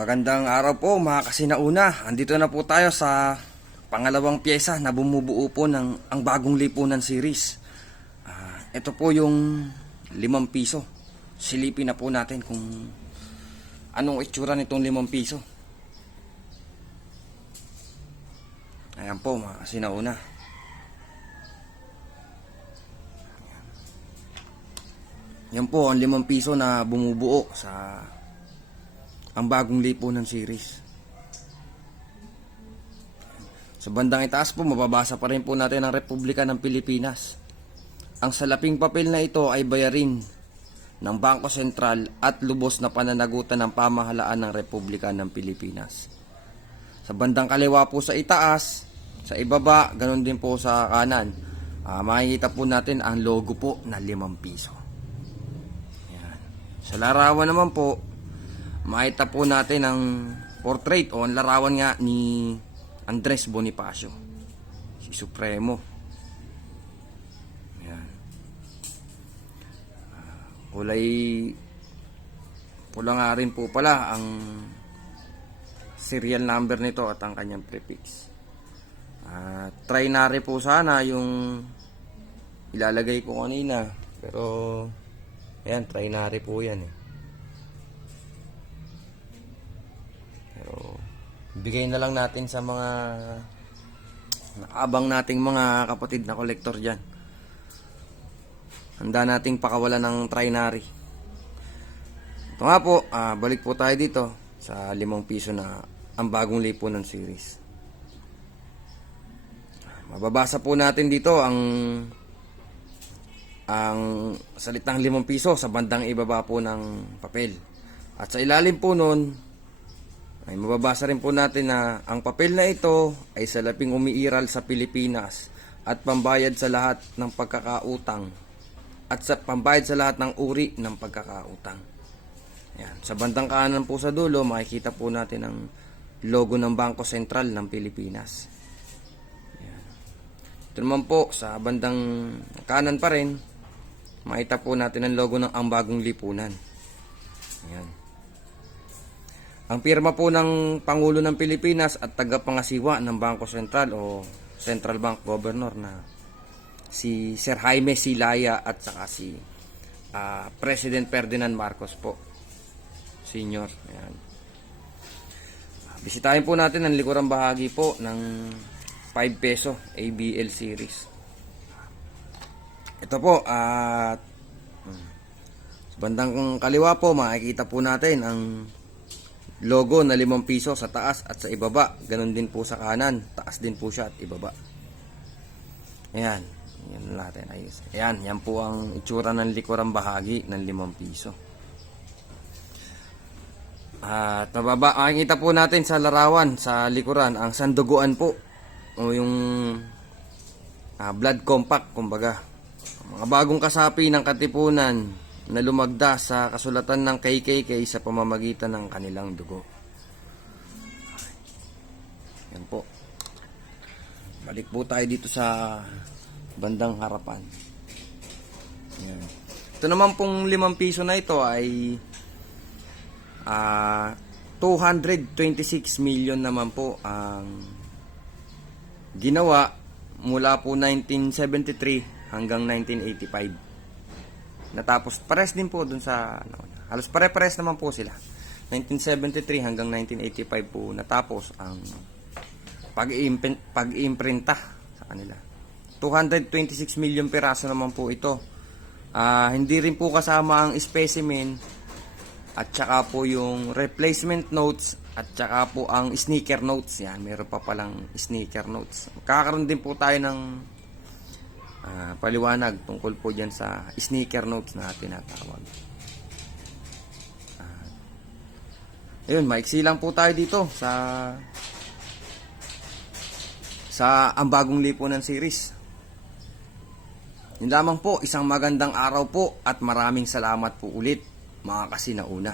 Magandang araw po mga kasinauna. Andito na po tayo sa pangalawang pyesa na bumubuo po ng ang bagong lipunan series. Ito po yung 5 piso. Silipin na po natin kung anong itsura nitong 5 piso. Ayan po mga kasinauna. Yan po ang 5 piso na bumubuo sa ang bagong lipunan series. Sa bandang itaas po, mababasa pa rin po natin ang Republika ng Pilipinas. Ang salaping papel na ito ay bayarin ng Bangko Sentral at lubos na pananagutan ng pamahalaan ng Republika ng Pilipinas. Sa bandang kaliwa po sa itaas, sa ibaba, ganun din po sa kanan, makikita po natin ang logo po na 5 piso. Yan. Sa larawan naman po, makita po natin ang portrait o ang larawan nga ni Andres Bonifacio, si Supremo. Ayan. Kulay pula nga rin po pala ang serial number nito at ang kanyang prefix. Trinary po sana yung ilalagay ko kanina, pero ayan, trinary po yan eh. Bigay na lang natin sa mga naabang nating mga kapatid na kolektor dyan. Handa nating pakawalan ng trinary. Ito nga po, balik po tayo dito sa 5 piso na ang bagong lipunan series. Mababasa po natin dito ang salitang 5 piso sa bandang ibaba po ng papel. At sa ilalim po nun, ay mababasa rin po natin na ang papel na ito ay salaping umiiral sa Pilipinas at pambayad sa lahat ng pagkakautang at sa pambayad sa lahat ng uri ng pagkakautang. Yan. Sa bandang kanan po sa dulo, makikita po natin ang logo ng Bangko Sentral ng Pilipinas. Yan. Ito naman po sa bandang kanan pa rin, makita po natin ang logo ng ang bagong lipunan. Yan. Ang pirma po ng Pangulo ng Pilipinas at tagapangasiwa ng Bangko Sentral o Central Bank Governor na si Sir Jaime Silaya at saka si President Ferdinand Marcos po, Senior. Ayan. Bisitahin po natin ang likurang bahagi po ng 5 peso ABL series. Ito po at sa bandang kaliwa po makikita po natin ang logo na 5 piso sa taas at sa ibaba. Ganon din po sa kanan. Taas din po siya at ibaba. Ayan. Yan natin. Ayos. Ayan. Yan po ang itsura ng likurang bahagi ng 5 piso. At mababa, makikita po natin sa larawan, sa likuran, ang sanduguan po. O yung blood compact, kumbaga. Mga bagong kasapi ng katipunan na lumagda sa kasulatan ng KKK sa pamamagitan ng kanilang dugo. Yan po. Balik po tayo dito sa bandang harapan. Yan. Ito naman pong 5 piso na ito ay 226 million naman po ang ginawa mula po 1973 hanggang 1985. Natapos, pares din po dun sa halos pare-pares naman po sila. 1973 hanggang 1985 po natapos ang pag-iimprinta sa kanila. 226 million piraso naman po ito. Hindi rin po kasama ang specimen at saka po yung replacement notes at saka po ang sneaker notes. Yan, meron pa palang sneaker notes. Kakaroon din po tayo ng paliwanag tungkol po dyan sa sneaker notes na tinatawag. Ayun, maiksi lang po tayo dito sa ang bagong lipunan series. Yun lamang po, isang magandang araw po at maraming salamat po ulit mga kasinauna.